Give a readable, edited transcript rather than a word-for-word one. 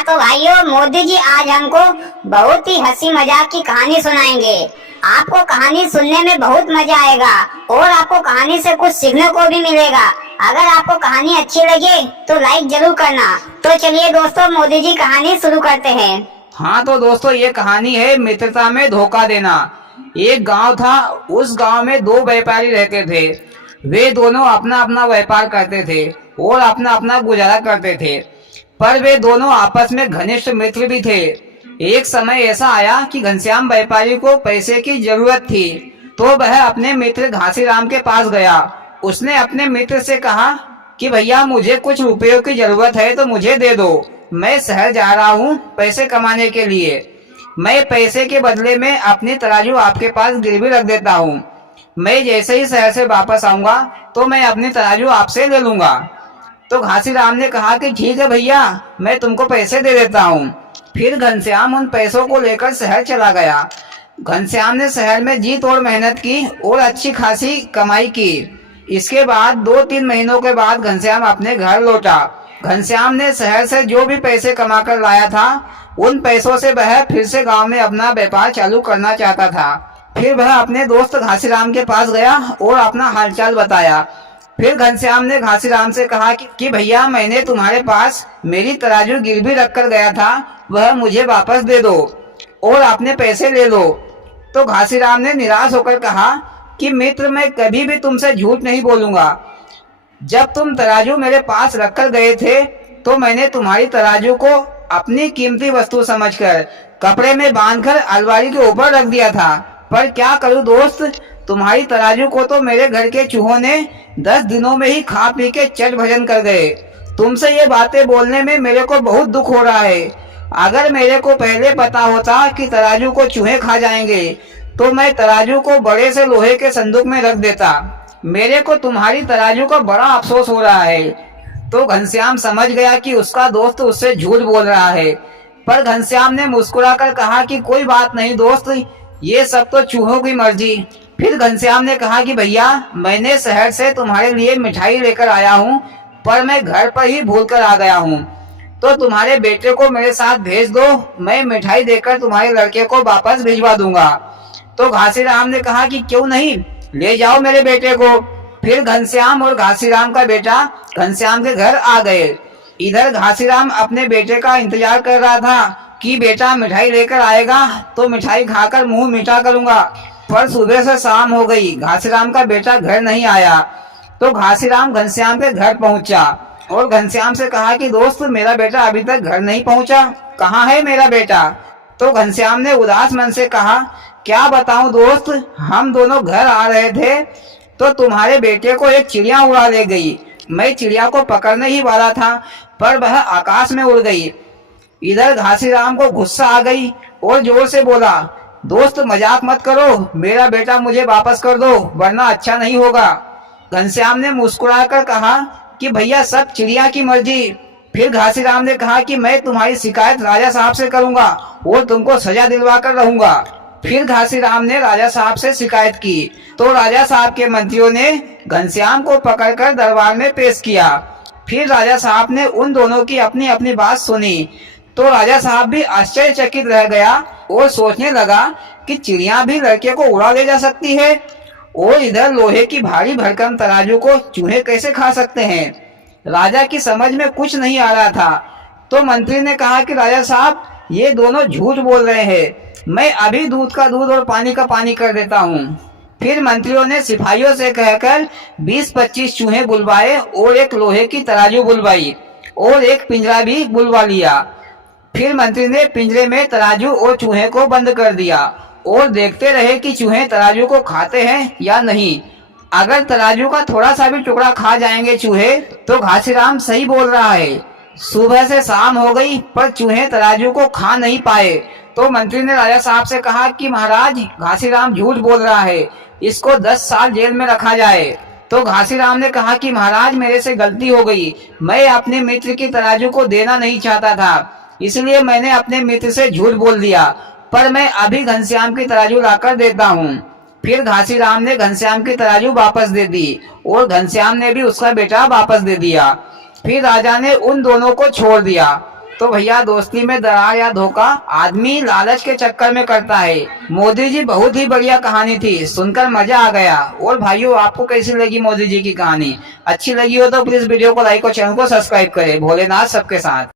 हाँ तो भाइयों, मोदी जी आज हमको बहुत ही हंसी मजाक की कहानी सुनाएंगे। आपको कहानी सुनने में बहुत मजा आएगा और आपको कहानी से कुछ सीखने को भी मिलेगा। अगर आपको कहानी अच्छी लगे तो लाइक जरूर करना। तो चलिए दोस्तों, मोदी जी कहानी शुरू करते हैं। हाँ तो दोस्तों, ये कहानी है मित्रता में धोखा देना। एक गांव था। उस गांव में दो व्यापारी रहते थे। वे दोनों अपना अपना व्यापार करते थे और अपना अपना गुजारा करते थे, पर वे दोनों आपस में घनिष्ठ मित्र भी थे। एक समय ऐसा आया कि घनश्याम व्यापारी को पैसे की जरूरत थी, तो वह अपने मित्र घासीराम के पास गया। उसने अपने मित्र से कहा कि भैया, मुझे कुछ रुपयों की जरूरत है तो मुझे दे दो। मैं शहर जा रहा हूँ पैसे कमाने के लिए। मैं पैसे के बदले में अपनी तराजू आपके पास गिरवी रख देता हूँ। मैं जैसे ही शहर से वापस आऊंगा तो मैं अपनी तराजू आपसे ले लूंगा। तो घासीराम ने कहा कि ठीक है भैया, मैं तुमको पैसे दे देता हूँ। फिर घनश्याम उन पैसों को लेकर शहर चला गया। घनश्याम ने शहर में जी तोड़ मेहनत की और अच्छी खासी कमाई की। इसके बाद 2-3 महीनों के बाद घनश्याम अपने घर लौटा। घनश्याम ने शहर से जो भी पैसे कमा कर लाया था, उन पैसों से वह फिर से गांव में अपना व्यापार चालू करना चाहता था। फिर वह अपने दोस्त घासीराम के पास गया और अपना हालचाल बताया। फिर घनश्याम ने घासीराम से कहा कि भैया, मैंने तुम्हारे पास मेरी तराजू गिरवी रख कर गया था, वह मुझे वापस दे दो और अपने पैसे ले लो। तो घासीराम ने निराश होकर कहा कि मित्र, मैं कभी भी तुमसे झूठ नहीं बोलूंगा। जब तुम तराजू मेरे पास रखकर गए थे तो मैंने तुम्हारी तराजू को अपनी कीमती वस्तु समझकर कपड़े में बांधकर अलमारी के ऊपर रख दिया था। पर क्या करूं दोस्त, तुम्हारी तराजू को तो मेरे घर के चूहों ने 10 दिनों में ही खा पी के चट भजन कर गए। तुमसे ये बातें बोलने में मेरे को बहुत दुख हो रहा है। अगर मेरे को पहले पता होता कि तराजू को चूहे खा जाएंगे तो मैं तराजू को बड़े से लोहे के संदूक में रख देता। मेरे को तुम्हारी तराजू का बड़ा अफसोस हो रहा है। तो घनश्याम समझ गया कि उसका दोस्त उससे झूठ बोल रहा है, पर घनश्याम ने मुस्कुराकर कहा कि कोई बात नहीं दोस्त, ये सब तो चूहों की मर्जी। फिर घनश्याम ने कहा कि भैया, मैंने शहर से तुम्हारे लिए मिठाई लेकर आया हूँ, पर मैं घर पर ही भूल कर आ गया हूँ। तो तुम्हारे बेटे को मेरे साथ भेज दो, मैं मिठाई देकर तुम्हारे लड़के को वापस भिजवा दूंगा। तो घासीराम ने कहा कि क्यों नहीं, ले जाओ मेरे बेटे को। फिर घनश्याम और घासीराम का बेटा घनश्याम के घर आ गए। इधर घासीराम अपने बेटे का इंतजार कर रहा था कि बेटा मिठाई लेकर आएगा तो मिठाई खाकर मुंह मीठा करूंगा। पर सुबह से शाम हो गई, घासीराम का बेटा घर नहीं आया। तो घासीराम घनश्याम के घर पहुंचा और घनश्याम से कहा कि दोस्त, मेरा बेटा अभी तक घर नहीं पहुंचा, कहाँ है मेरा बेटा? तो घनश्याम ने उदास मन से कहा, क्या बताऊं दोस्त, हम दोनों घर आ रहे थे तो तुम्हारे बेटे को एक चिड़िया उड़ा ले गई। मैं चिड़िया को पकड़ने ही वाला था, पर वह आकाश में उड़ गई। इधर घासीराम को गुस्सा आ गई और जोर से बोला, दोस्त मजाक मत करो, मेरा बेटा मुझे वापस कर दो, वरना अच्छा नहीं होगा। घनश्याम ने मुस्कुराकर कहा कि भैया, सब चिड़िया की मर्जी। फिर घासीराम ने कहा कि मैं तुम्हारी शिकायत राजा साहब से करूंगा और तुमको सजा दिलवा कर रहूंगा। फिर घासीराम ने राजा साहब से शिकायत की तो राजा साहब के मंत्रियों ने घनश्याम को पकड़कर दरबार में पेश किया। फिर राजा साहब ने उन दोनों की अपनी अपनी बात सुनी तो राजा साहब भी आश्चर्यचकित रह गया और सोचने लगा कि चिड़िया भी लड़के को उड़ा ले जा सकती है और इधर लोहे की भारी भरकम तराजू को चूहे कैसे खा सकते हैं। राजा की समझ में कुछ नहीं आ रहा था। तो मंत्री ने कहा कि राजा साहब, ये दोनों झूठ बोल रहे हैं, मैं अभी दूध का दूध और पानी का पानी कर देता हूँ। फिर मंत्रियों ने सिपाहियों से कहकर 20-25 चूहे बुलवाए और एक लोहे की तराजू बुलवाई और एक पिंजरा भी बुलवा लिया। फिर मंत्री ने पिंजरे में तराजू और चूहे को बंद कर दिया और देखते रहे कि चूहे तराजू को खाते हैं या नहीं। अगर तराजू का थोड़ा सा भी टुकड़ा खा जाएंगे चूहे तो घासीराम सही बोल रहा है। सुबह से शाम हो गई पर चूहे तराजू को खा नहीं पाए। तो मंत्री ने राजा साहब से कहा कि महाराज, घासीराम झूठ बोल रहा है, इसको 10 साल जेल में रखा जाए। तो घासीराम ने कहा कि महाराज, मेरे से गलती हो गई, मैं अपने मित्र की तराजू को देना नहीं चाहता था, इसलिए मैंने अपने मित्र से झूठ बोल दिया, पर मैं अभी घनश्याम की तराजू लाकर देता हूँ। फिर घासीराम ने घनश्याम की तराजू वापस दे दी और घनश्याम ने भी उसका बेटा वापस दे दिया। फिर राजा ने उन दोनों को छोड़ दिया। तो भैया दोस्ती में दरार या धोखा आदमी लालच के चक्कर में करता है। मोदी जी बहुत ही बढ़िया कहानी थी, सुनकर मजा आ गया। और भाइयों आपको कैसी लगी मोदी जी की कहानी? अच्छी लगी हो तो प्लीज वीडियो को लाइक और चैनल को सब्सक्राइब करें। भोलेनाथ सबके साथ।